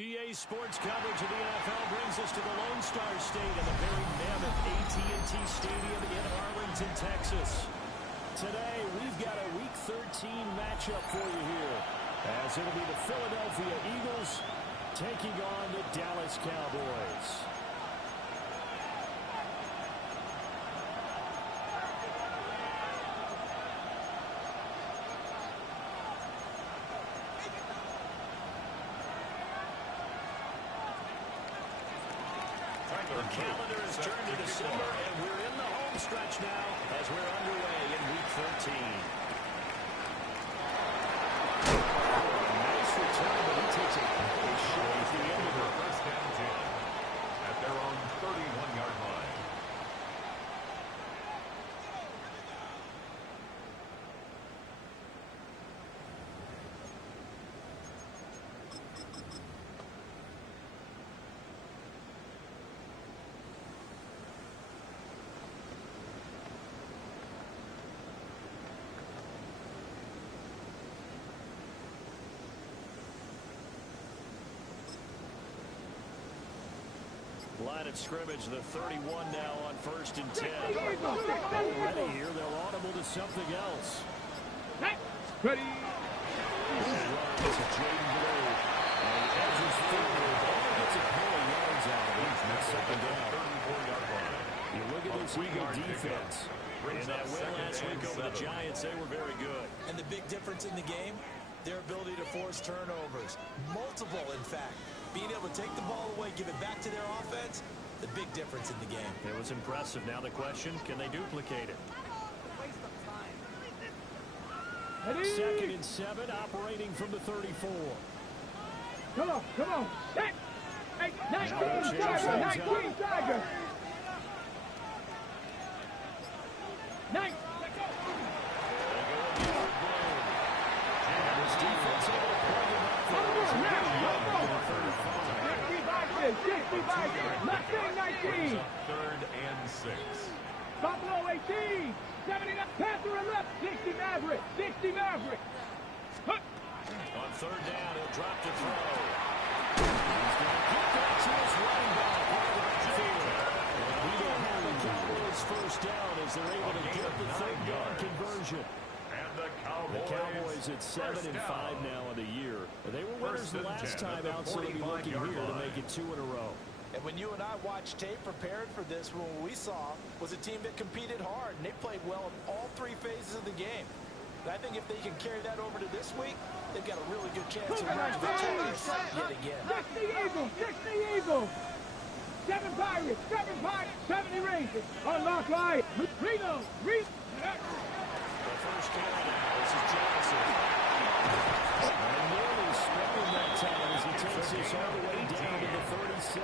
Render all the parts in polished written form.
EA Sports coverage of the NFL brings us to the Lone Star State and the very mammoth AT&T Stadium in Arlington, Texas. Today, we've got a Week 13 matchup for you here, as it'll be the Philadelphia Eagles taking on the Dallas Cowboys. The calendar has turned to December, and we're in the home stretch now as we're underway in Week 13. Nice return, but he takes a shot at the end of it. First down 10 at their own 31-yard line. Line of scrimmage, the 31 now on 1st and 10. Already here, they'll audible to something else. Ready. It's a Jaden Blue. And he edges forward. Only gets a pair of yards out of it. That's second down. 34-yard line. You look at this Eagle defense. In that win last week over the Giants, they were very good. And the big difference in the game, their ability to force turnovers. Multiple, in fact. Being able to take the ball away, give it back to their offense, the big difference in the game. It was impressive. Now the question, can they duplicate it? Ready. 2nd and 7, operating from the 34. Come on, come on. Set. 19 Tiger. 9. This defense able to plug him up for Mustang 19. 3rd and 6. Buffalo 18. 79. Panther and left. 60 Maverick. 60 Maverick. On 3rd down, he'll drop to throw. He's going to kick that to his running back out of the field. And we don't have the Cowboys first down as they're able to get the 3rd down conversion. And the The Cowboys at 7 and 5 now on the year. They were winners the last time out, so they'll be looking here to make it 2 in a row. And when you and I watched tape prepared for this, what we saw was a team that competed hard, and they played well in all 3 phases of the game. And I think if they can carry that over to this week, they've got a really good chance to emerge victorious yet again. 60 Eagles. 60 Eagles. 7 Pirates. 7 Pirates. 70 Rangers. Unlock line. Reno. The first carry now. This is Johnson. And nearly spending that time as he takes this all the way down to the 37.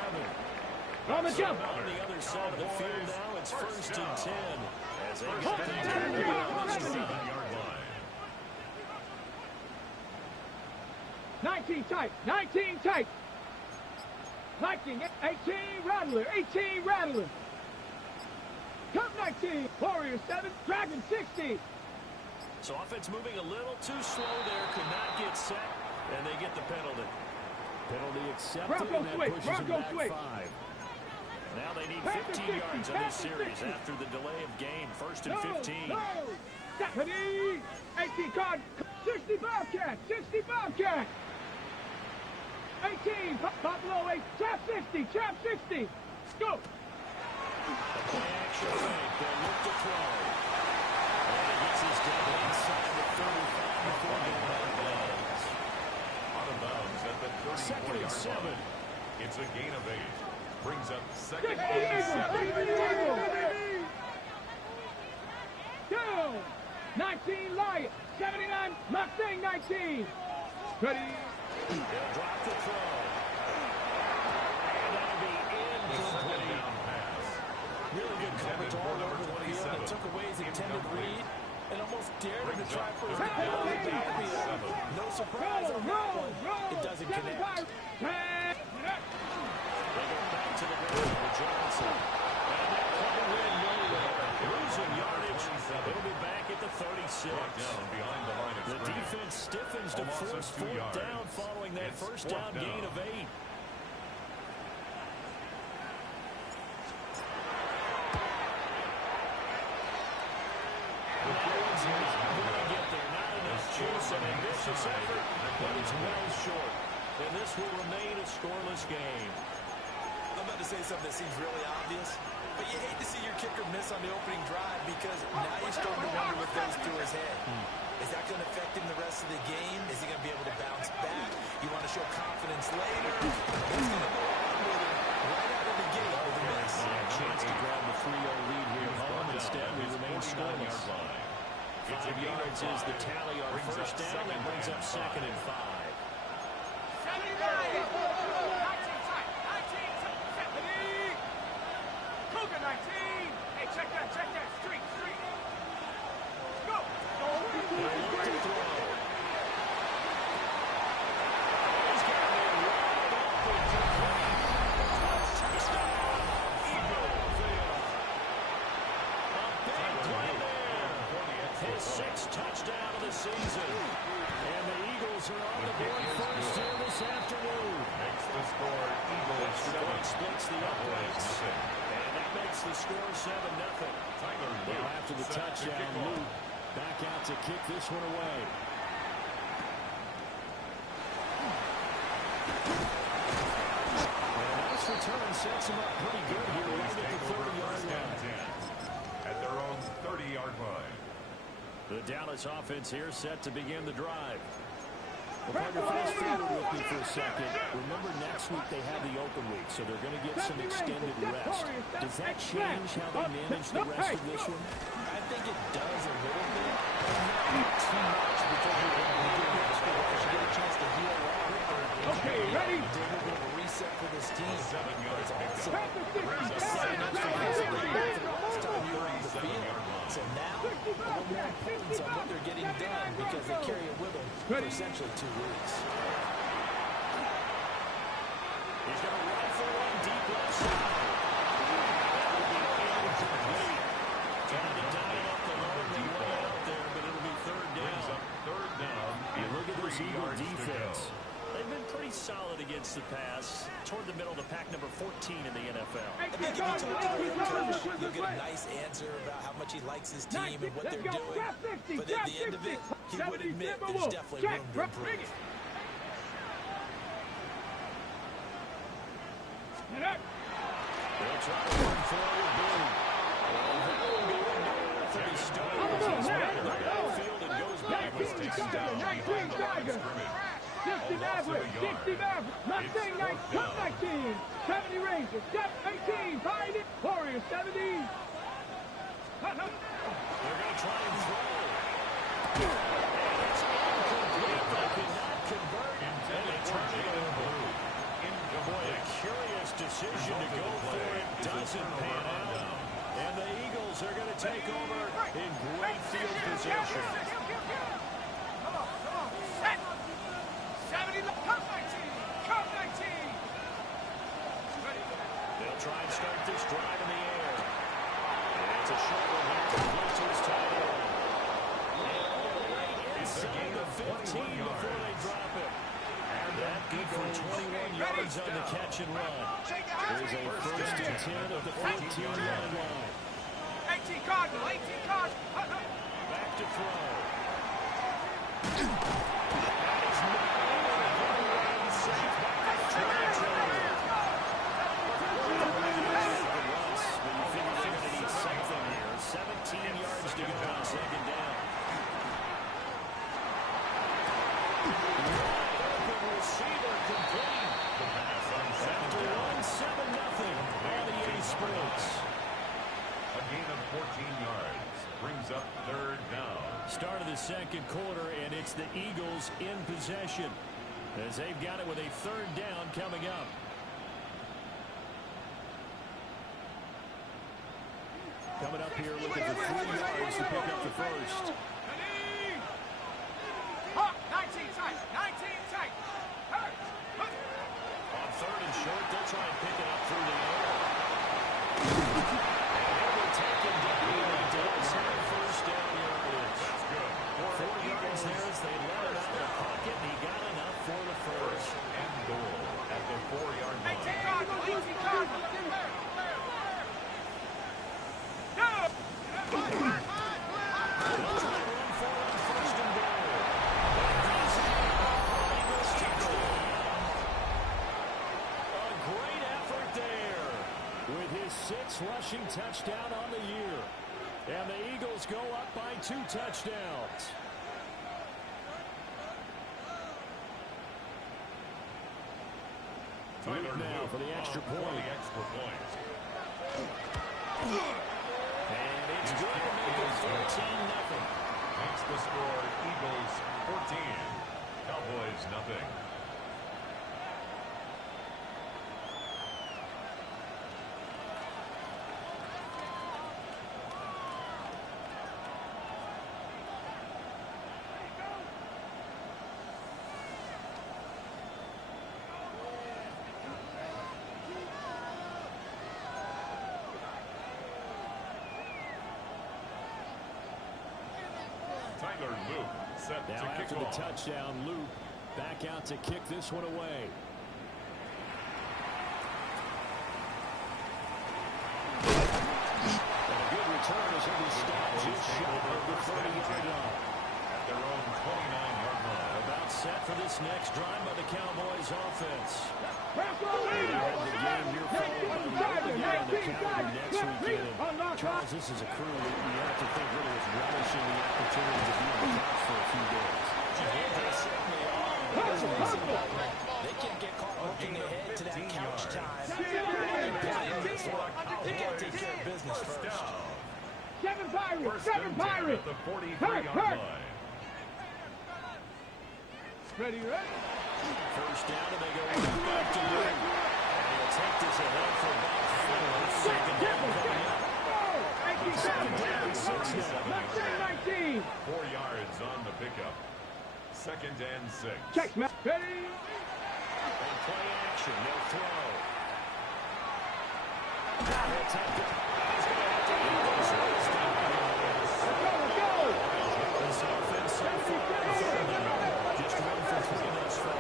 On the jump. On the other side of the field now, it's 1st and 10. As they get the on this drive. 19 tight. 19 tight. 19. 18 Rattler. 18 Rattler. Cup 19. Warrior 7. Dragon 60. So offense moving a little too slow there, could not get set, and they get the penalty. Penalty accepted, Bronco and that switch, pushes them Bronco back switch. 5. Now they need Panther 15 60, yards on these Panther series 60. after the delay of game. 1st and 15. No. Stephanie. 18 card. 60 Bobcat. 60 Bobcat. 18. Buffalo 8. Trap 60. Trap 60. Go. The play action fake. They'll look to throw. And he gets his down inside the 35 before getting out of bounds. Out of bounds at the 2nd and 7. It's a gain of 8. Brings up 2nd 60 and Eagles. 7. 2. 19 Lion. 79 Mustang 19. Ready. They'll drop the throw. And that'll be incomplete. Down pass. Really good coverage all over the field. It took away his intended read and almost dared him to try for his No surprise on that one. It doesn't connect. They go back to the ground with Johnson. And that play went nowhere. Losing yardage. It'll be back at the 36. Down behind the line of The scrimmage. defense stiffens to Almost force a 2 4th yards. down following that It's first 4th down gain down. of 8. It's an ambitious effort, but it's well short. And this will remain a scoreless game. I'm about to say something that seems really obvious, but you hate to see your kicker miss on the opening drive because now you're starting to wonder what goes through his head. Is that going to affect him the rest of the game? Is he going to be able to bounce back? You want to show confidence later? He's going to go on with it right out of the gate with a miss. A chance to grab the 3-0 lead here at home. Instead, we remain scoreless. 5 yards is the tally. Our first down. That brings up 2nd and 5. 19. Hey, check that. Street. Go. His 6th touchdown of the season. And the Eagles are on the board first here this afternoon. Makes the score Eagles 7. Splits the uprights. And that makes the score 7-0. Well, after the touchdown, Luke back out to kick this one away. And this return sets him up pretty good here right at the 30-yard line. At their own 30-yard line. The Dallas offense here set to begin the drive. Well, fast forward with me for a second. Remember, next week they have the open week, so they're going to get some extended rest. Does that change how they manage the rest of this one? I think it does a little bit, but not too much because you're able to get a chance to heal up. Okay, ready? A little bit of a reset for this team. It's also Ready? So now, a little more importance on what they're getting done because they carry it with them for essentially 2 weeks. He's going to rifle one deep left side. That will be incomplete. Trying to dial up the lonely way out there, but it'll be 3rd down. Third down. You look at this Eagle defense. They've been pretty solid against the pass. Toward the middle of the pack, number 14 in the NFL. I think if you talk to the coach, you'll get a nice answer about how much he likes his team and what they're doing. But at the end of it, he would admit there's definitely room to improve. They'll try to run forward, Boone. That will go north, and he stumbles. He's right in the backfield and goes backwards. 19 Tiger. 60 Maverick. 60 Maverick. Mustang 19. 70 Rangers. 18. Find it. Warriors 70. They're going to try and throw. And it's incomplete. They could not convert. And they turn it over. Boy, a curious decision to go for it. Doesn't pan out. And the Eagles are going to take over in great field position. Come on. Set. 70. Come 19. They'll try and start this drive in the air. And it's a short one here to Fletcher's tight end. And all the way inside the 15 before they drop it. That good for 21 yards on the catch and run. There's a 1st and 10 at the 14-yard line. 18 Cardinal. Back to throw. That is not going safe back to the territory. But you figure they're going to need something here. 17 yards to go on 2nd down. Receiver complete. After 1-7-0 on the EA Sports. A gain of 14 yards brings up 3rd down. Start of the 2nd quarter, and it's the Eagles in possession as they've got it with a 3rd down coming up. Coming up here looking for 3 yards to pick up the first. 19 tight. On 3rd and short, they'll try and pick it up through the air. And they will take him down. He does have 1st down yardage. That's good. 4 yards there as they let it out of the pocket, and he got enough for the first. And goal at the 4-yard line. 18 Cardinal. They'll try to run for it on 1st and goal. first rushing touchdown on the year. And the Eagles go up by 2 touchdowns. Luke now for the extra point. And it's good to make it 14-0. Makes the score Eagles 14, Cowboys nothing. Luke set now to after kick the off. touchdown, Luke back out to kick this one away. And a good return as he'll be stopped just shy of the 30-yard line. At their own 29-yard line. About set for this next drive by the Cowboys offense. They have the game here followed by the opening on the calendar next weekend. And Charles, this is a crew that you have to think really is relishing the opportunity to be on the couch for a few days. They certainly are. It's amazing that they can't get caught looking ahead to that couch time. They got to take care of business first. 7 Pirates! First 7 and 10 Pirates! at the 43-yard line. Ready? First down, and they go back to Luke. And he'll take this ahead for about 4. Second down coming up. Second down, 6 now. 4 yards on the pickup. Second and 6. Check, man. Ready? On play action, they'll throw. He'll take it. He's going to have to eat those runs down. Let's go! This offense so far, just 1 for 3 thus far.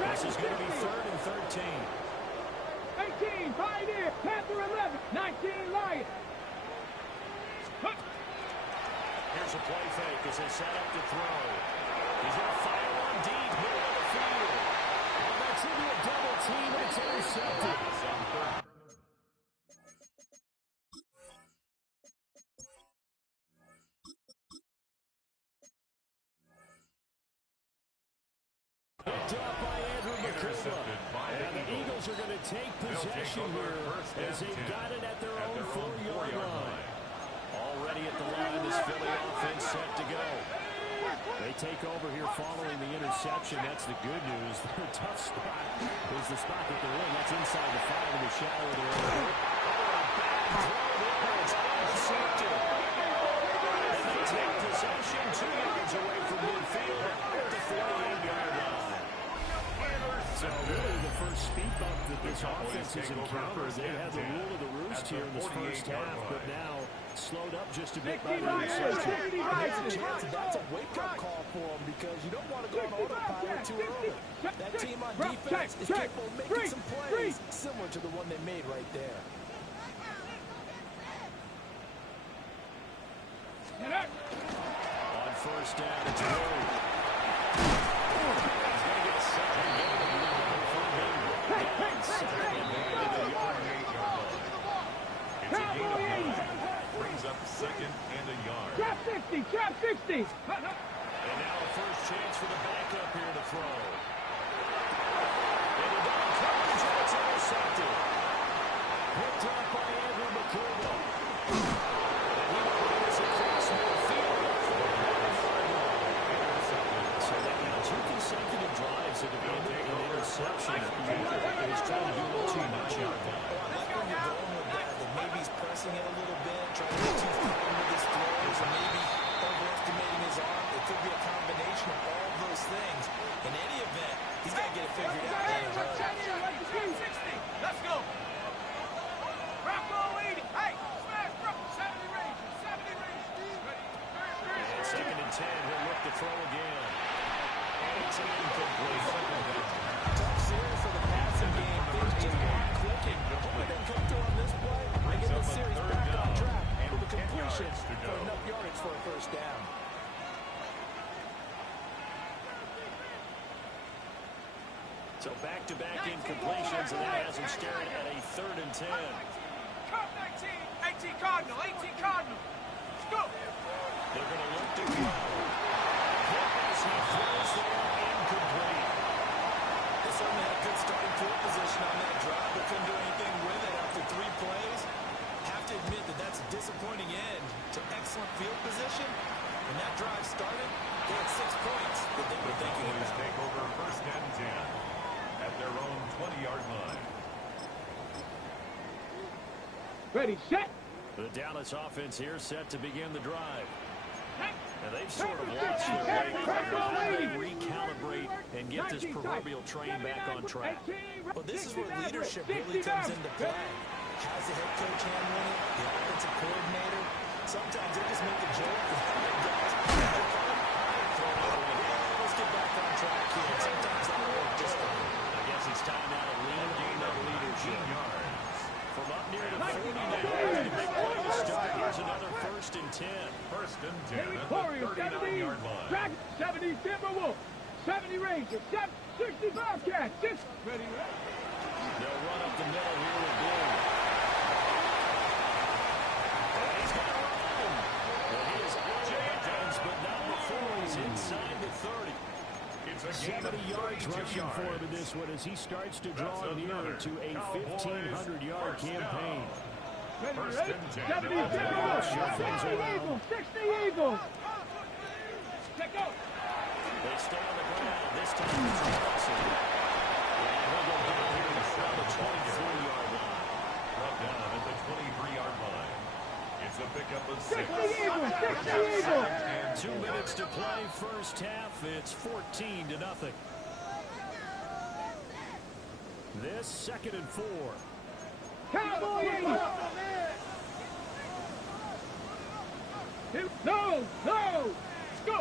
This is going to be 3rd and 13. 18, Pioneer, Panther 11, 19, Lion. Here's a play fake as they set up to throw. He's going to fire one deep, middle of the field. And that's into a double team, and it's intercepted. Picked up by Andrew McCullough. And the Eagles are going to take possession here as they've got it at their own 4-yard line. Already at the line, this Philly offense set to go. They take over here following the interception. That's the good news. The tough spot is the spot that they're in. That's inside the 5 in the shadow of their own. It's intercepted. And they take possession 2 yards away from midfield at the 48-yard line. So really the first speed bump that this offense has encountered. They had the rule of the roost here in this first half, but now slowed up just a bit by the interception. There's a chance that's a wake-up call for them because you don't want to go on autopilot too early. That team on defense is capable of making some plays similar to the one they made right there. On first down, it's Rowe. He's going to get a second down. It's a gain of 9. Brings up 2nd and a yard. Trap 60, trap 60. And now a first chance for the backup here to throw. And he down coverage, and it's intercepted. Picked up by Andrew McCullough. And he runs across midfield for the 1-yard line. So they've got 2 consecutive drives that have ended in interception. He's trying to do a little too much out there. I like where you're going with that. That maybe he's pressing it a little bit, trying to get too far with his throws, and maybe overestimating his arm. It could be a combination of all of those things. In any event, he's got to get it figured out. Let's go. Bravo 80. Hey, smash, bro. 70 range. 70 range. And 2nd and 10, he'll look to throw again. And it's incomplete. Tough series for the passing game. Things just aren't clicking. But then come through on this play and get the series back on track with a completion for enough yardage for a first down. So back-to-back incompletions, and that has him staring at a 3rd and 10. Come 19. 18 Cardinal. 18 Cardinal. Let's go. They're going to look to throw. As he throws there, incomplete. They certainly had a good starting field position on that drive, but couldn't do anything with it after 3 plays. Have to admit that that's a disappointing end to excellent field position. When that drive started, they had 6 points that they were thinking Cowboys about. take over first and 10 at their own 20-yard line. Ready, set. The Dallas offense here set to begin the drive. And they've sort of lost their way. Trying to recalibrate and get this proverbial train back on track. Well, this is where leadership really comes into play. How's the head coach handling it? The offensive coordinator? Sometimes they just make a joke. Let's get back on track here. Sometimes that'll work just fine. I guess it's time now to lean on that leadership. From up near the 40 now, a big play to start. Here's another first and 10. First and 10 at the Warriors, 39-yard line. Dragon, 70 Timberwolves, 70 Rangers, 60 Bobcats, 6. Ready, They'll run up the middle here with Blue. And he's got to run. Well, he is out of bounds, but not before he's inside the 30. It's a gain of 70 yards 32 rushing for him in this one as he starts to draw nearer to a 1,500-yard campaign. First and 10 70 at the Timberwolves, 30-yard 60 line. Eagles, 60 Eagles. Check out. They stay on the ground. This time it's Colosseum. And he'll go down here to the 23-yard line. Brought down at the 23-yard line. It's a pickup of 6. 60 Eagles, 60 Eagles. 2 minutes to play first half. It's 14-0. This 2nd and 4. Cowboys. No, no. Let's go.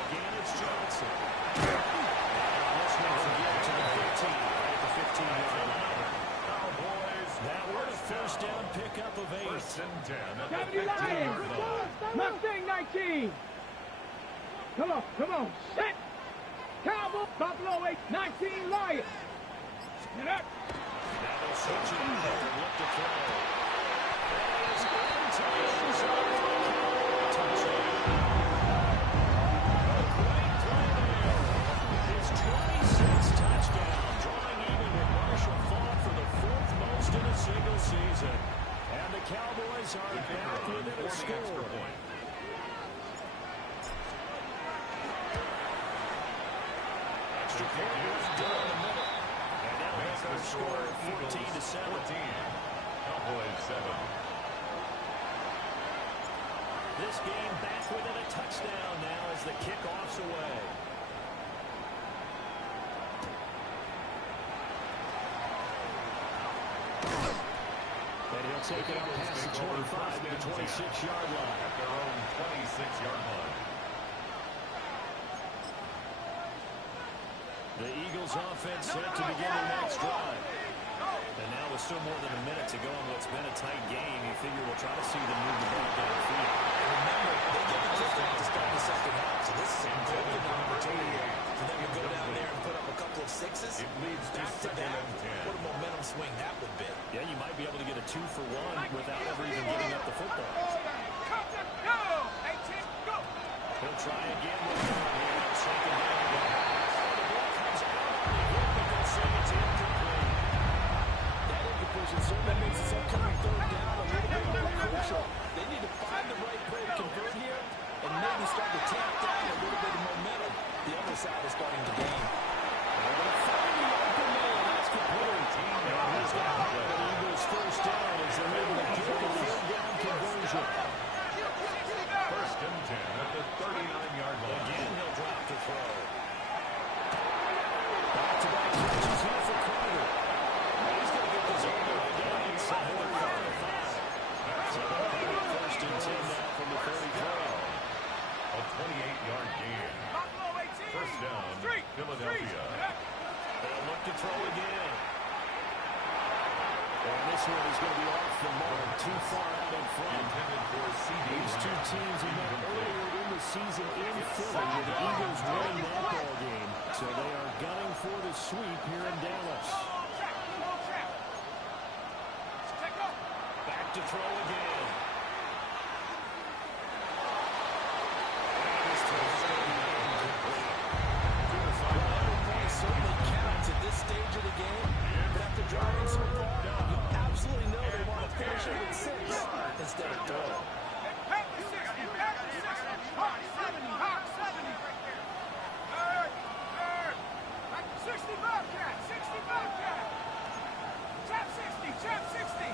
Again, it's Johnson. And this one's again to the 15, right at the 15-yard line. Cowboys. That was a first down pickup of 8. First and 10 at the 70 15-yard Lions. line. Mustang 19. Come on, set. Cowboys, Buffalo 8, 19 Lions. Get up. Now they'll switch it and look to throw. That is into the end zone. Touchdown. A great play there. His 26th touchdown, drawing even with Marshall Faulk for the 4th most in a single season. And the Cowboys are back within a score. Extra point was done in the middle. And now it's their score 14-7. Cowboys 7. This game back within a touchdown now as the kickoff's away. And he'll take it up past the 25 to the 26-yard line. At their own 26-yard line. The Eagles offense set to begin their next drive. And now with still more than a minute to go in what's been a tight game, you figure we'll try to see them move the ball downfield. Remember, they get the kickoff to start the second half, so this is a golden opportunity for them to go down there and put up a couple of sixes. It leads to Back to second back. and 10. What a momentum swing that would be. Yeah, you might be able to get a 2-for-1 without ever even getting up the football. Go. 18, go. He'll try again with it. Second down. The ball comes out on the hit, but they'll say it's incomplete. That incomplete certainly makes this upcoming third down a little bit more crucial. They need to find the right play to convert here and maybe start to tamp down a little bit of momentum. The other side is starting to gain. They're going to find the open man. That's complete. And he's got the Eagles first down as they're able to get the third down conversion. First and 10 at the 39-yard line. Again, he'll drop to throw. Back-to-back catches here for Carter. He's going to get this over the down inside the 35. So first and 10 now from the 33. A 28-yard gain. First down, Philadelphia. They'll look to throw again. And this one is going to be off the mark, too far out in front. Intended for CD. These two teams have met earlier in the season in Philly with the Eagles winning that ball game. So they are gunning for the sweep here in Dallas. look to throw again. Certainly counts at this stage of the game, but after driving so far, you absolutely know they want to finish it with 6 instead of 3. Back to 60, back to 60. Hop 70, hop 70. Back to 60 Bobcat, 60 Bobcat. Chap 60, chap 60.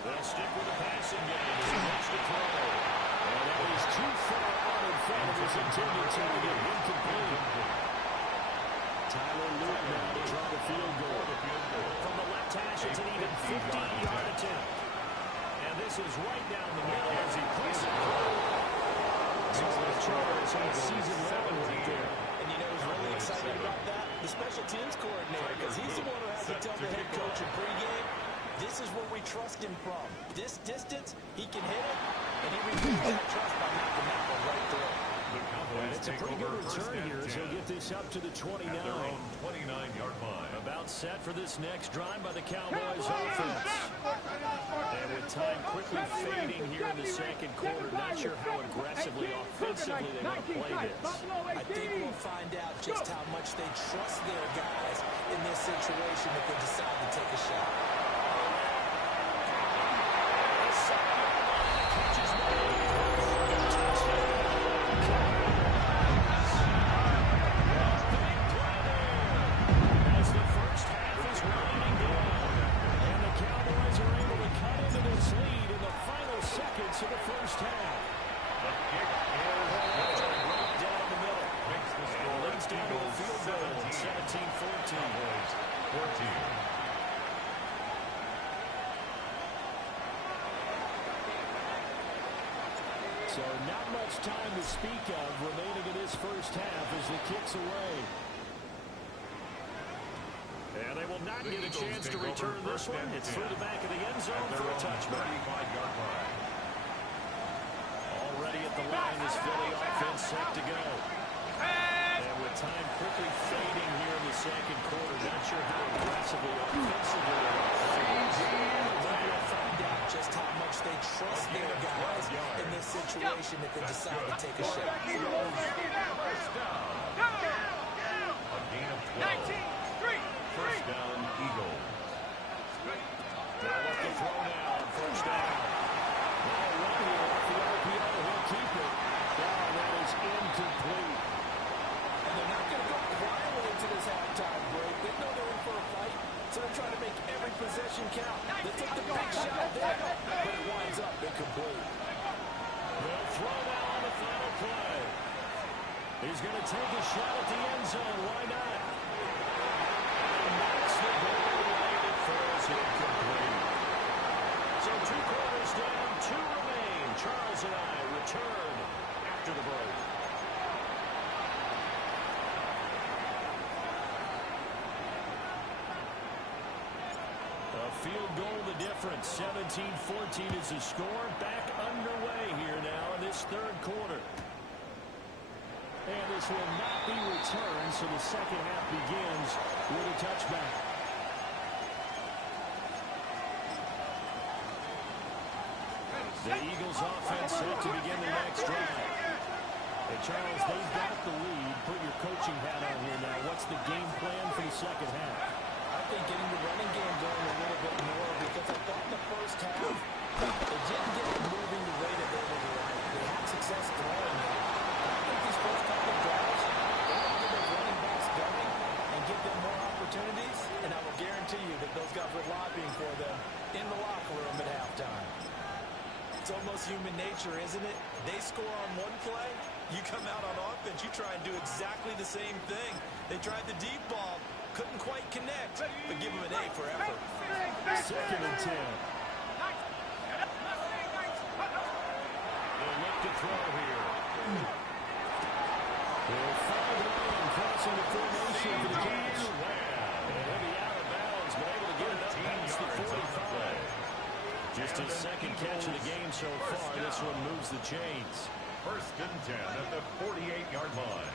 They'll stick with the passing game as he looks to throw. And that is too far out in front of his intended target. Incomplete. Tyler Luke now to try the field goal. From the left hash, it's an even 15-yard attempt. And this is right down the middle as he puts it through. So the Chargers have season 11 right there. And you know who's really excited about that? The special teams coordinator, because he's the one who has to tell the head coach in pregame, this is where we trust him from. This distance, he can hit it, and he repeats that trust by knocking that one right through. And it's a pretty good return here as he'll get this up to the 29. At their own 29-yard line. About set for this next drive by the Cowboys offense. And with time quickly fading here in the second quarter, not sure how aggressively, offensively they want to play this. I think we'll find out just how much they trust their guys in this situation if they decide to take a shot. To the first half. The kick is right down the middle. makes the score Leads down to a field goal. 17-14. Cowboys 14. So not much time to speak of remaining in this first half as the kick's away. And they will not get a chance to return this one. It's through the back of the end zone for a touchback. 35-yard line. Already at the line, this Philly offense set to go. And with time quickly fading here in the second quarter, not sure how aggressively offensively they want to We'll find out just how much they trust their guys in this situation if they decide to take a shot. First down. A gain of 12. First down, Eagles. They'll look to throw now on first down. Ball run here off the RPO. He'll keep it. That is incomplete. And they're not going to go quietly into this halftime break. They know they're in for a fight, so they're trying to make every possession count. They took the big shot there, but it winds up incomplete. They'll throw now on the final play. He's going to take a shot at the end zone. Why not? And that's the goal line. It falls incomplete. So 2 quarters down, 2 remain. Charles and I return after the break. A field goal the difference. 17-14 is the score. Back underway here now in this third quarter. And this will not be returned, so the second half begins with a touchback. The Eagles offense set to begin the next drive. And Charles, they've got the lead. Put your coaching hat on here now. What's the game plan for the second half? I think getting the running game going a little bit more because I thought in the first half they didn't get it moving the way that they would like. They had success throwing it. I think these first couple of drives, they want to get their running backs going and give them more opportunities, and I will guarantee you that those guys were lobbying for them in the locker room at halftime. It's almost human nature, isn't it? They score on one play, you come out on offense, you try and do exactly the same thing. They tried the deep ball, couldn't quite connect, but give them an A for effort. Second and 10. They'll look to throw here. They'll find Lamb crossing the formation for the catch. And he'll be out of bounds, but able to get it up past the 45. Just his second catch of the game so far. This one moves the chains. First and 10 at the 48-yard line.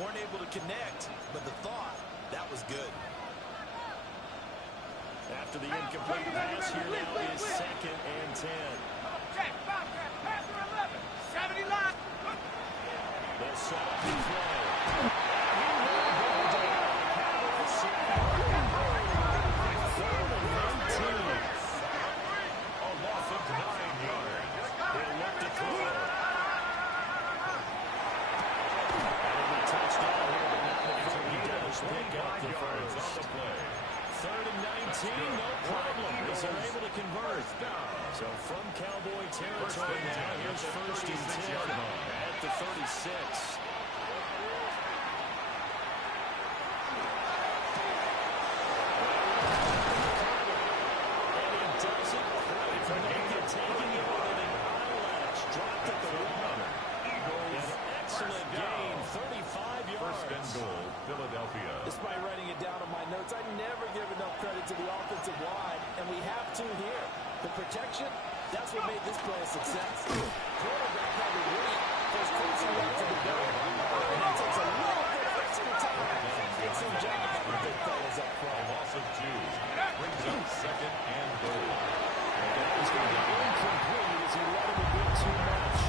Weren't able to connect, but the thought, that was good. After the incomplete pass, here now is 2nd and 10. Check, foul check, pass to 11, 70 line. They'll set up the play. Third and 19. A loss of 9 yards. They'll look to throw. And a touchdown here, but not before he does pick up the yards on the first. play. 3rd and 19, no problem, as they're able to convert. So from Cowboy territory now, here's 1st and 10 at the 36. Taking it with an eyelash, dropped at the 1. An excellent gain, 35 yards. 1st and goal, Philadelphia. Despite writing it down on my notes, I never give enough credit to the offensive line, and we have to here. The protection, that's what made this play a success. Quarterback had to wait for his crossing route to the ball. And it takes a little bit of extra time. Good job by the big fellas up A front. loss of 2. Brings up 2nd and goal. He's going to be incomplete as he let him a bit too much.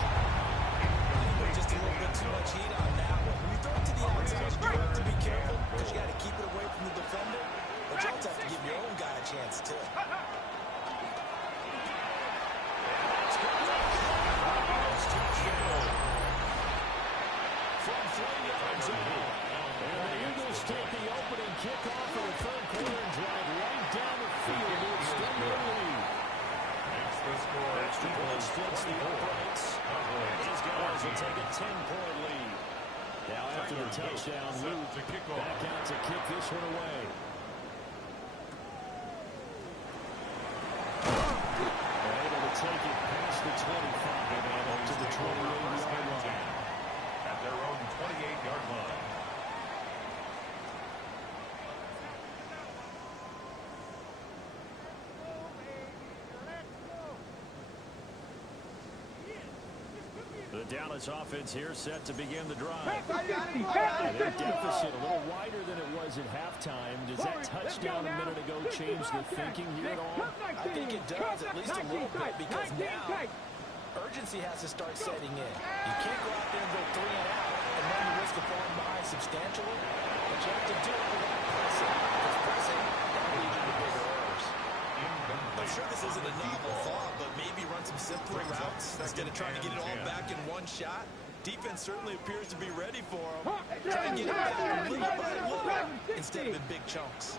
Just a little bit too much heat on that one. When you throw it to the outside, you have to be careful because you got to keep it away from the defender. But you also have to give your own guy a chance, too. From 3 yards out. And the Eagles take the opening kickoff for the 3rd quarter and drive right down the field to extend their lead. The score. Extra point splits the uprights. These guys will take a 10-point lead. Now after the touchdown, Luke back out to kick this one away. They're able to take it past the 25 and up to the 28-yard line. At their own 28-yard line. The Dallas offense here set to begin the drive. Pass to 50, And pass to their 50. deficit a little wider than it was at halftime. Does that touchdown a minute ago change the thinking here at all? I think it does, at least a little bit, because now urgency has to start setting in. You can't go out there and go 3 and out, and then you risk of falling behind substantially. But you have to do it without pressing, because pressing can lead you to bigger errors. I'm sure this isn't a novel thought, but maybe run some simpler routes instead of trying to get it all back in one shot. Defense certainly appears to be ready for them. Try and get it back little by little instead of in big chunks.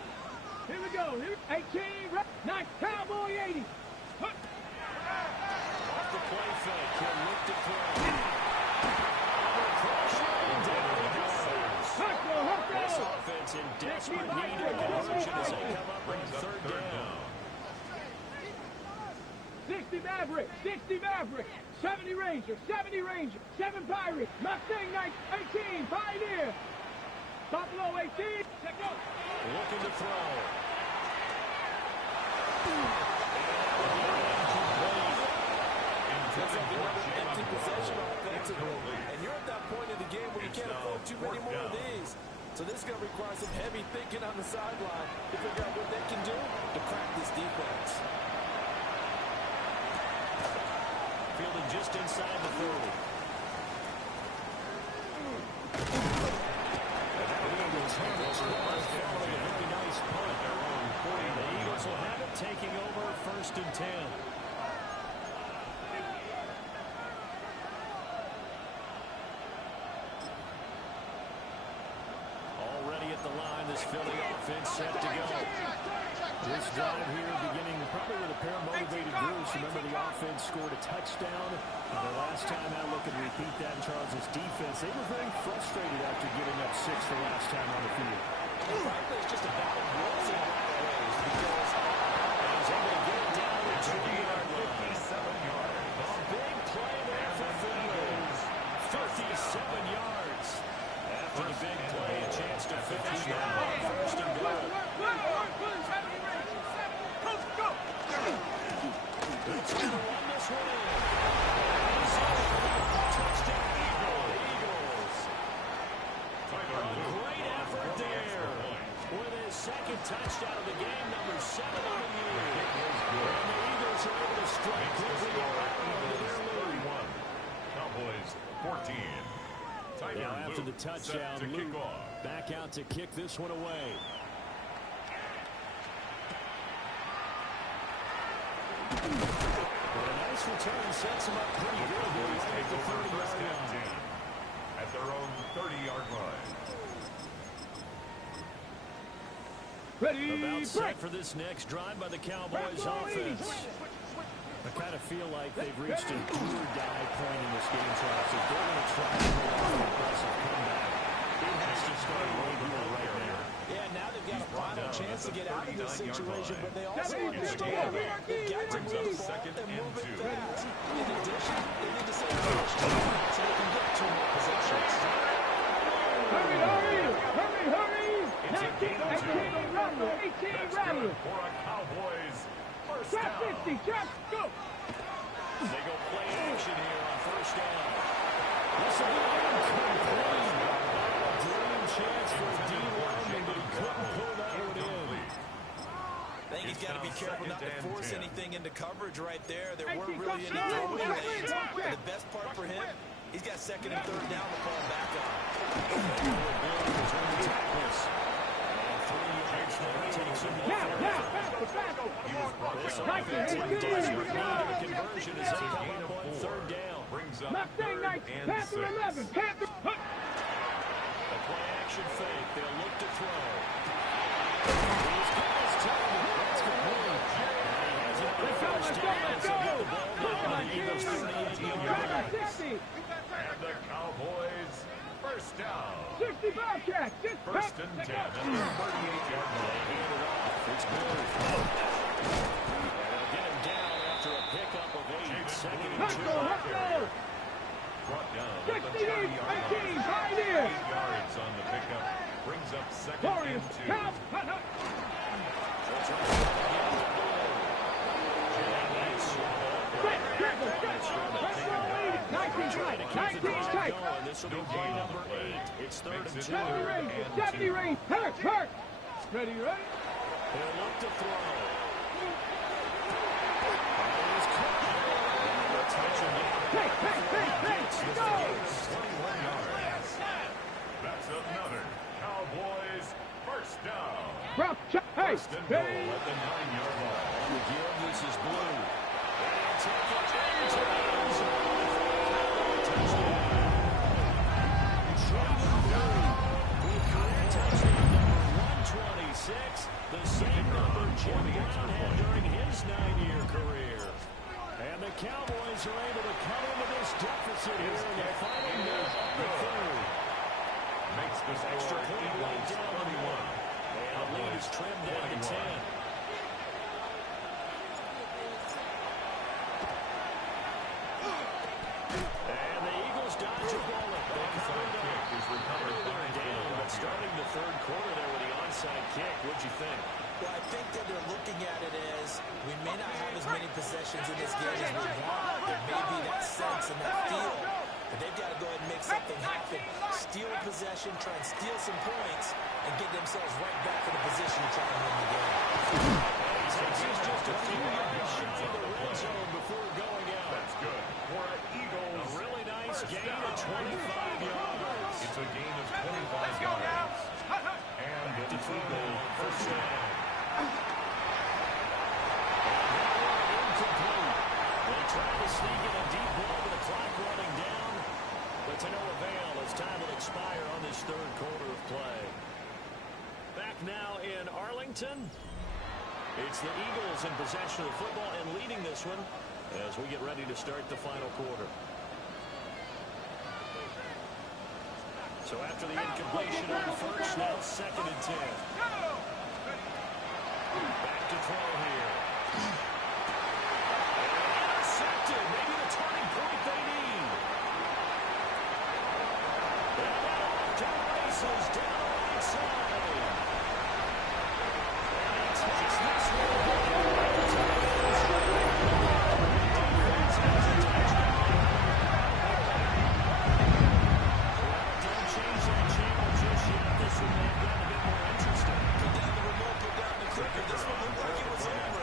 Here we go. 18, nice Cowboy 80. Off the play fake, he'll look to throw. This offense in desperate need of conversion as they come up on 3rd down. 60 Maverick, 60 Maverick, 70 Ranger, 70 Ranger, 7 Pirates, Mustang 18, Pioneer, Buffalo 18, check out. Looking to throw. That's like another empty possession offensively. And you're at that point in the game where you can't afford too many more of these. So this is going to require some heavy thinking on the sideline to figure out what they can do to crack this defense. Fielding just inside the 30. Following a very nice punt. And the Eagles will have it, taking over 1st and 10. Already at the line, this Philly offense set to go. This drive here beginning probably with a pair of motivated groups. Remember, the offense scored a touchdown. The last time I look and repeat that in Charles' defense, they were very frustrated after giving up 6 the last time on the field. Frankly, it's just about rules in a lot of ways because He's able to get it down to 2-yard line. 57 yards. Big play there for Philly. 57 yards. After the big play, a chance to finish now on 1st and goal. It's going to run this one in. Touchdown, Eagles. strike quickly out of their lead. 31. Cowboys 14. Now after the touchdown, Luke back out to kick this one away. But a nice return sets him up pretty good. Right at the 30-yard line. At their own 30-yard line. Ready, About set break. for this next drive by the Cowboys offense. I kind of feel like they've reached a do-or-die point in this game, Travis. If they're going to try to pull off an impressive comeback, it has to start right here, right now. Yeah, now they've got a final chance to get out of this situation, but they also Seventy, understand fifty, they've got to brings up move the ball second and and move it 2. fast. In addition, they need to save first down so they can get 2 more possessions. Hurry, hurry, hurry, hurry. It's a 19, gain of 2. 18, rattle, 18, That's rattle. good for a Cowboys first Trap down. 50, trap, go. They go play action here on first down. This will be incomplete. Dream chance for a D lineman, but he couldn't pull that one in. I think he's got to be careful not to force anything into coverage right there. There weren't 18, really any go, throwing go, lanes. go, go. And the best part for him, he's got second and third down to fall back on. He was brought This down. offense in desperate need of a conversion as they come Gain up of on 4. third down. Brings up Mustang 3rd Knights, and Panther 6. 11, Panther. The play action fake. They'll look to throw. He's got his time. That's complete. He has another first down. Let's So go. get the ball down on the Eagles' 38-yard line. 60, And the Cowboys first down. 60 Bobcat. First and 10 at the 38-yard They line. hand it off. It's good. And they'll get him down after a pickup of 8. Second and 2. Hustle. Brought down at the 68, 30-yard 18, line. pioneer. 8 yards on the pickup. Brings up second Warriors, and 2. count, hut, hut. They'll try to get again with Blue. Jennings swallowed up. Trying to keep the drive tight. going. This will be play number 8. It's third and 2. 70 range, 70 range. Hurt, hurt. Ready, ready. They'll look to throw. He's caught. And the touchdown. Hey, hey, hey, hey, go. 21 yards. That's another Cowboys first down. Rough check. Hey, First and goal ready. at the 9-yard line. On the give, this is Blue. And he'll take it into the end zone. Touchdown. Jordan Blue with career touchdown number 126, the same number Jim Brown had during his 9-year career. And the Cowboys are able to come into this deficit here in the final minute of the third. Makes the Extra score point right down on the 21. And the lead is trimmed down to 10. And the Eagles dodge a bullet. They cover it up. Is recovered by Down, but starting the third quarter there with the onside kick, what'd you think? Well, I think that they're looking at it as we may not have as many possessions in this game as we want. There may be that sense and that feel, but they've got to go ahead and make something happen. Steal a possession, try and steal some points, and get themselves right back in a position to try and win the game. Texas just a few yards shy of the red zone before going out. That's good for an Eagles. A really nice gain of 25 yards. It's a gain of 25 yards. And the Eagles first down. Incomplete. They tried to sneak in a deep ball with the clock running down, but to no avail as time will expire on this third quarter of play. Back now in Arlington. It's the Eagles in possession of the football and leading this one as we get ready to start the final quarter. So after the incompletion on first, now second and 10. Back to throw here. Intercepted. Maybe the turning point they need. And now off to the races down the right side. And he takes this one right to the end zone. Defense has a touchdown. Don't change that channel just yet. This one may have gotten a bit more interesting. Put down the remote, put down the clicker. This one looked like it was over.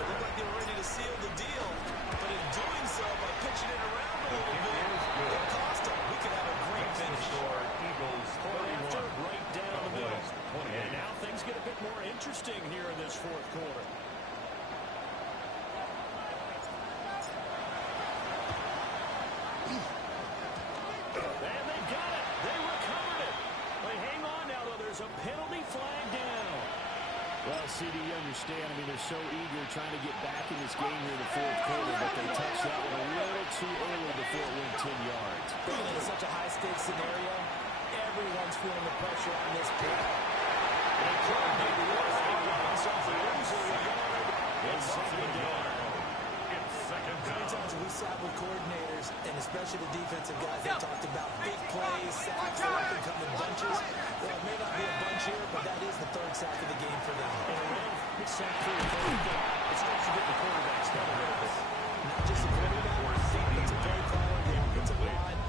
CD, you understand. I mean, they're so eager trying to get back in this game here in the fourth quarter, but they touched that one a little too early before it went 10 yards. In such a high-stakes scenario, everyone's feeling the pressure on this play. Sometimes we sat with coordinators, and especially the defensive guys, they talked about big plays, sacks, they often come in bunches. Well, it may not be a bunch here, but that is the third sack of the game for them. It's sack through the third down. It starts to get the quarterback started a little bit. Not just a quarterback, it's a play caller, it's a line,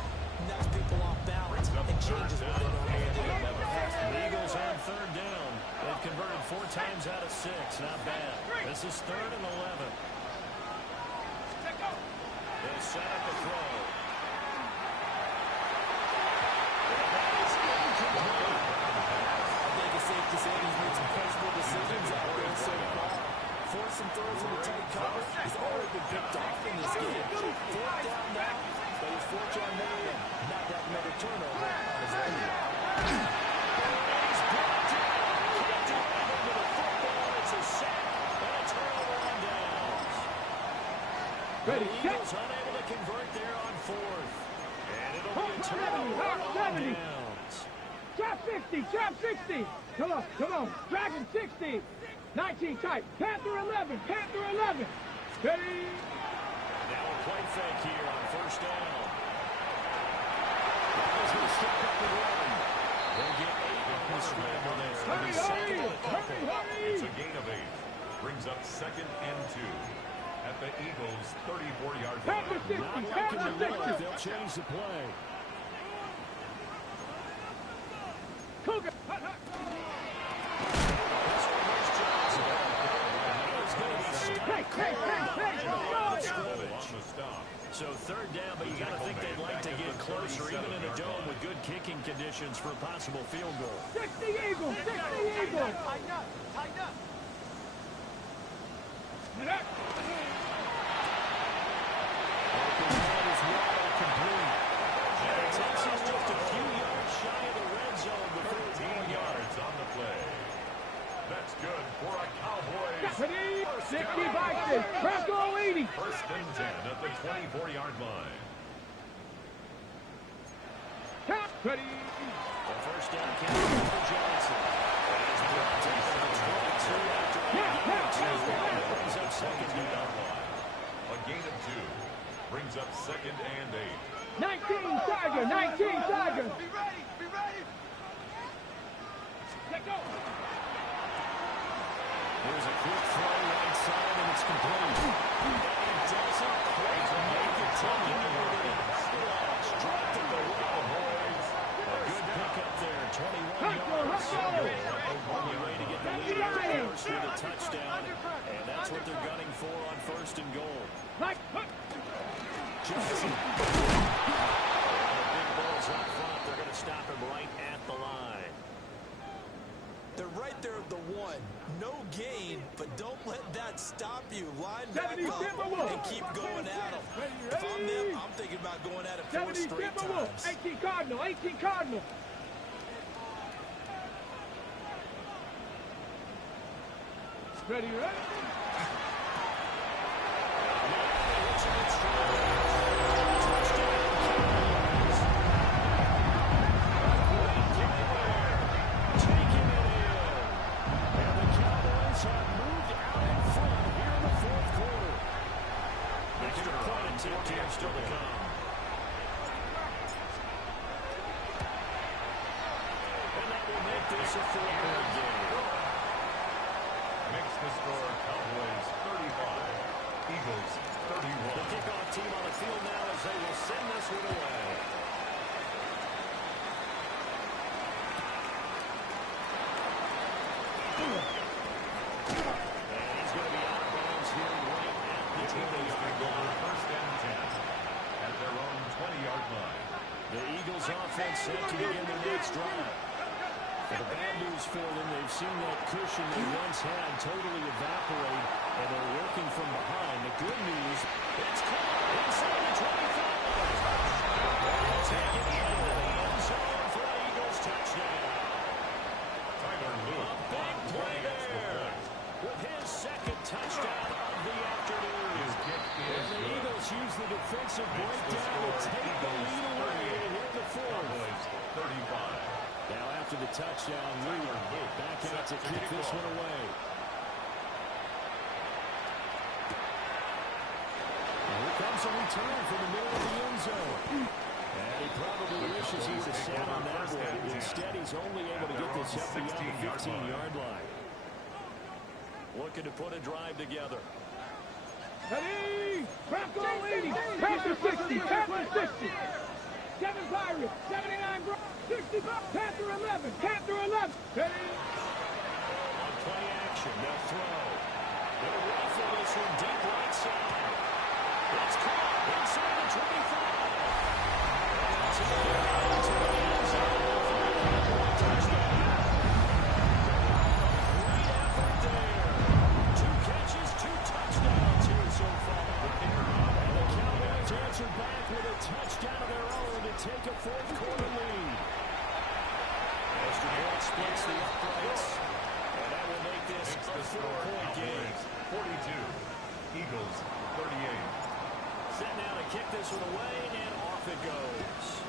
knocks people off balance, and changes what they normally do. The Eagles on third down. They've converted 4 times out of 6. Not bad. This is 3rd and 11. They'll set up the throw. I think it's safe to say he's made some questionable decisions out there so far. Forcing throws in the tight cover has already been picked off in this game. 4th down now, but he's fortunate on not that another turnover on his own. He's blocked it. Can't do anything with the football. It's a sack and a turnover on downs. Ready, The set. Eagles unable to convert there on 4th. And it'll be a turnover on 70. downs. Trap 60, trap 60. Come on. Dragon 60. 19 tight. Panther 11, Panther 11. Ready. Now a play fake here on 1st down. Eagles will step up the run. They'll get 8 on the scramble there. Hurry. It's a gain of 8. Brings up 2nd and 2 at the Eagles' 34-yard Panther line. 60, Not liking Panther the look. 60. They'll change the play. Cougar. Hey. On the stop. So 3rd down, but you got to think they'd like to get closer, even in a dome with good kicking conditions for a possible field goal. 60 Eagles, 60 Eagles. Tighten up. Texas just a few yards shy of the red zone before 13 yards on the play. That's good for a Cowboys. Ready. 60 Bronco 80. 1st and 10 at the 24-yard line. Count. Ready. the 1st down carry for Johnson. And he's brought to the 22 after a brings up 2nd down. A gain of 2 brings up 2nd and 8. 19 Tiger. Be ready. Let go. There's a quick throw right side, and it's complete. It doesn't quite make it taking it over the edge. Dropped at the Cowboys. A good pickup there, 21 yards. On the way to get the lead here first with a touchdown, and that's what they're gunning for on 1st and goal. Johnson. The big balls up front. They're going to stop him right at the line. They're right there at the 1. No gain, but don't let that stop you. Line back up and keep going at them. If I'm them, I'm thinking about going at it 4 straight times. 18 Cardinal. Ready. Still to come. And that will make this a 4-yard game. Makes the score Cowboys 35, Eagles 31. The kickoff team on the field now as they will send this one away. And he's going to be out of bounds here right at the 20-yard line. 1st and 10 at their own 20-yard line. The Eagles offense set to begin their next drive. The bad news for them, they've seen that cushion they once had totally evaporate, and they're working from behind. The good news, it's caught inside the 25. They'll take it into the end zone for an Eagles touchdown. Tyler Lewis. A big play there. defensive breakdown to take the lead away in the fourth. 35. Now after the touchdown, Lee back out to kick this one away. Here comes a return from the middle of the end zone. And he probably wishes he would have sat on that one. Instead, he's only able to get this up beyond the 15-yard line. Looking to put a drive together. Ready! Bronco 80! Panther 60! Panther 60! 7 Pirates! 79 Bronco! 65! Panther 11! Panther 11! Ready! On play action, they'll throw. They'll rifle this one deep right side. It's caught inside the 25. To the end zone. Touchdown. Great effort there. 2 catches, 2 touchdowns here so far. And the Cowboys answered back with a touchdown of their own to take a fourth-quarter lead. Mr. Boyd splits the uprights. And that will make this a 4-point game. 42. Eagles 38. Set now to kick this one away, and off it goes.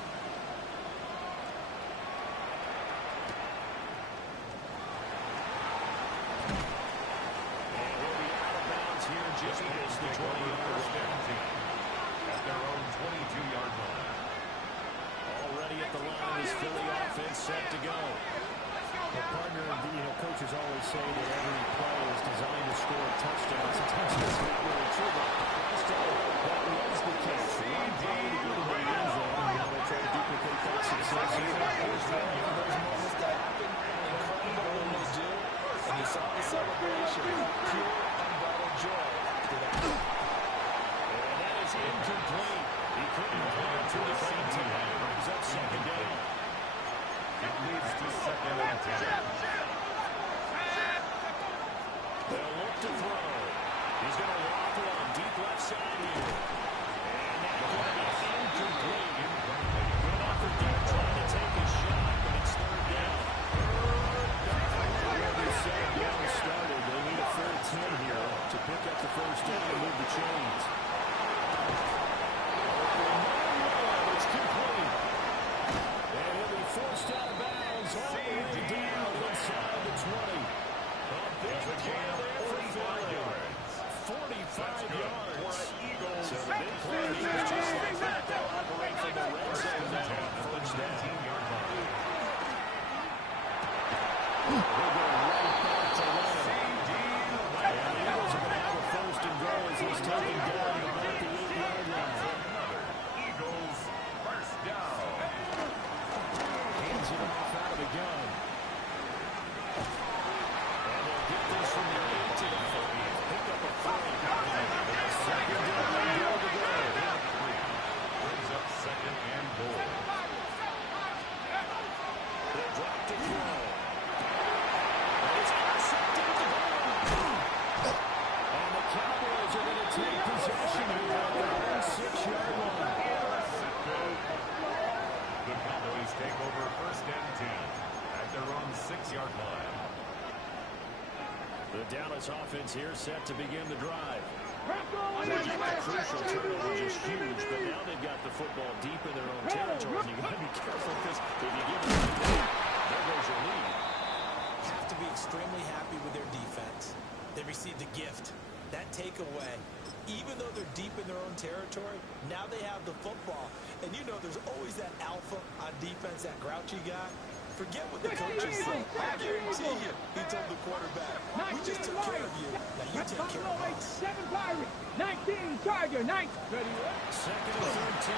And we'll be out of bounds here just past the 20-yard line. At their own 22-yard line. Already at the line, this Philly offense set to go. The partner, coaches always say that every play is designed to score a touchdown. Sometimes it's not really true, but last time that was the case. One play to get in the end zone, and now they try to duplicate that success here. Those moments that happen, incredible when they do, and you saw the celebration. Pure, unbridled joy. And that is incomplete. He couldn't hold on to the same team. Brings up second down. It leads to second and 10. They'll look to throw. He's going to waffle on deep left side here. And that one is incomplete. Good effort there trying to take a shot, but it's third down. Where this second down started, they need a third 10 here to pick up the first down and move the chains. It's complete. And he'll be forced out of bounds all the way down inside the 20. A big play there for Philly. 45 yards. So the big play is just like that. They'll operate from the red zone now. First down. We'll go right back to Leonard. And the Eagles are going to have a first and goal as he's taken down at about the 8-yard line. Eagles first down. Hands it off out of the gun. And they'll get this from the 8 to the 30. Pick up a 40. Second down and goal to go. Brings up second and goal. They'll drop to throw. And it's intercepted at the goal. And the Cowboys are going to take possession here at their own 6-yard line. The Cowboys take over first and 10 at their own 6-yard line. The Dallas offense here set to begin the drive. Bronco They get the crucial turnover just huge, but now they've got the football deep in their own territory. And you've got to be careful because if you give them a lead, there goes your lead. Have to be extremely happy with their defense. They received a gift. That takeaway, even though they're deep in their own territory, now they have the football. And you know there's always that alpha on defense, that grouchy guy. Forget what the coaches say. I guarantee you, he told the quarterback, we just took care of you. Now you take care of us. 7 Pirates! 19 Charger! 9. Ready? Second and 13.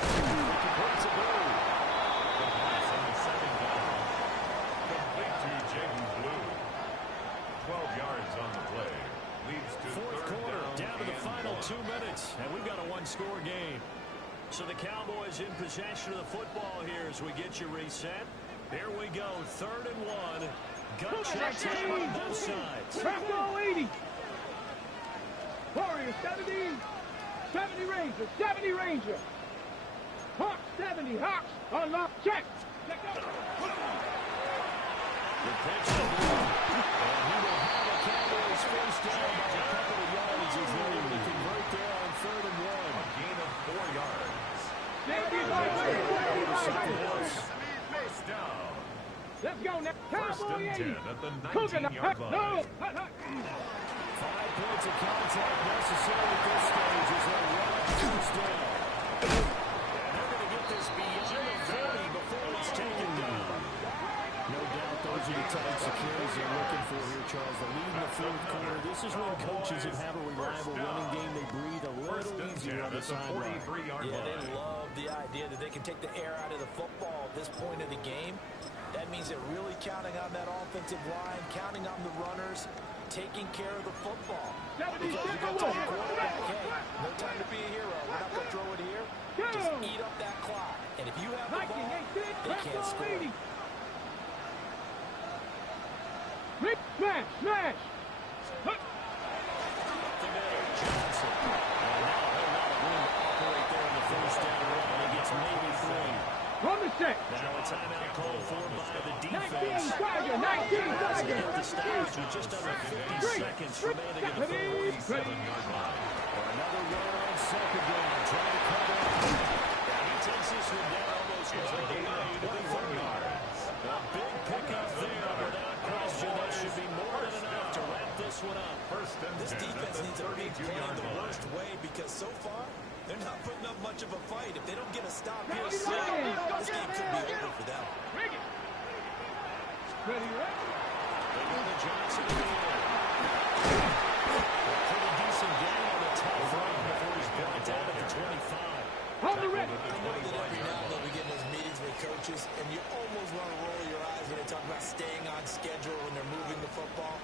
Puts it blue. The pass on the second down. Complete to Jaden Blue. 12 yards on the play. Leads to Fourth third quarter, down to the and final 1. 2 minutes, and we've got a one-score game. So the Cowboys in possession of the football here as we get you reset. Here we go, 3rd and 1. Gut check time on both sides. Bronco 80! Warrior 70! 70 Ranger! 70 Ranger! Hawk 70! Hawks! Unlock! Check! Check out! The pitch to Blue. And he will have a Cowboys first down by a couple of yards as they're able to convert there on 3rd the 80. 10 at the Cooking the 19-yard line. no. 5 points of contact necessary at this stage as they run up first down. And they're going to get this beyond the 40 before it's taken down. No doubt those are the types of carries they're looking for here, Charles. The lead in the fourth quarter. This is when coaches that have a reliable running game, they breathe a little easier on the sideline. Yeah, they love the idea that they can take the air out of the football at this point of the game. That means they're really counting on that offensive line, counting on the runners, taking care of the football. Because you got to tell your quarterback, hey, no time to be a hero. We're not going to throw it here. Just eat up that clock. And if you have the ball, they can't score. Smash, smash. The middle, Johnson. And now a whole lot of room to operate there in the first down run. He gets maybe 3. Run the set. Now a timeout called for by the 19 defense. Tiger, 19 As they Tiger. hit the stoppage with just under 50 seconds remaining in the fourth. 47-yard line. Another runner on second down, trying to cover. And he takes this one down almost all the way to the 30. A big pickup there, without question. That should be more than enough to wrap this one up. This defense needs a big play the worst way because so far, they're not putting up much of a fight. If they don't get a stop here soon, this game could be over for them. Ready, ready. They go to Johnson in the air. A pretty decent gain on the tough run before he's brought down at the 25. On the ready. I know that every now and then we get in those meetings with coaches, and you almost want to roll your eyes when they talk about staying on schedule when they're moving the football.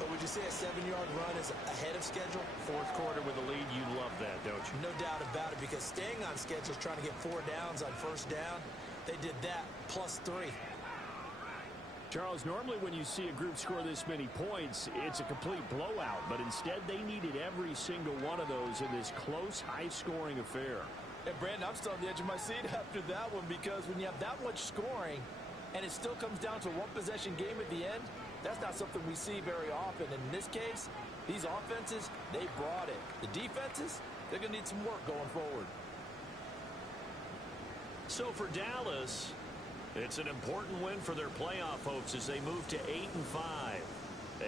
But would you say a 7-yard run is ahead of schedule? Fourth quarter with a lead, you love that, don't you? No doubt about it, because staying on schedule is trying to get 4 downs on first down. They did that plus 3. Charles, normally when you see a group score this many points, it's a complete blowout. But instead, they needed every single one of those in this close, high-scoring affair. Hey, Brandon, I'm still on the edge of my seat after that one, because when you have that much scoring and it still comes down to a one-possession game at the end, that's not something we see very often. And in this case, these offenses, they brought it. The defenses, they're going to need some work going forward. So for Dallas, it's an important win for their playoff hopes as they move to 8-5.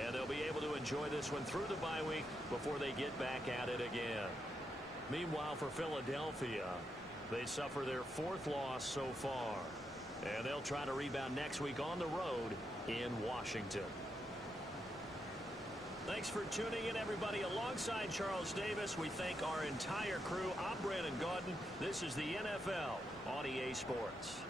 And they'll be able to enjoy this one through the bye week before they get back at it again. Meanwhile, for Philadelphia, they suffer their 4th loss so far. And they'll try to rebound next week on the road in Washington. Thanks for tuning in, everybody. Alongside Charles Davis, we thank our entire crew. I'm Brandon Gaudin. This is the NFL on EA Sports.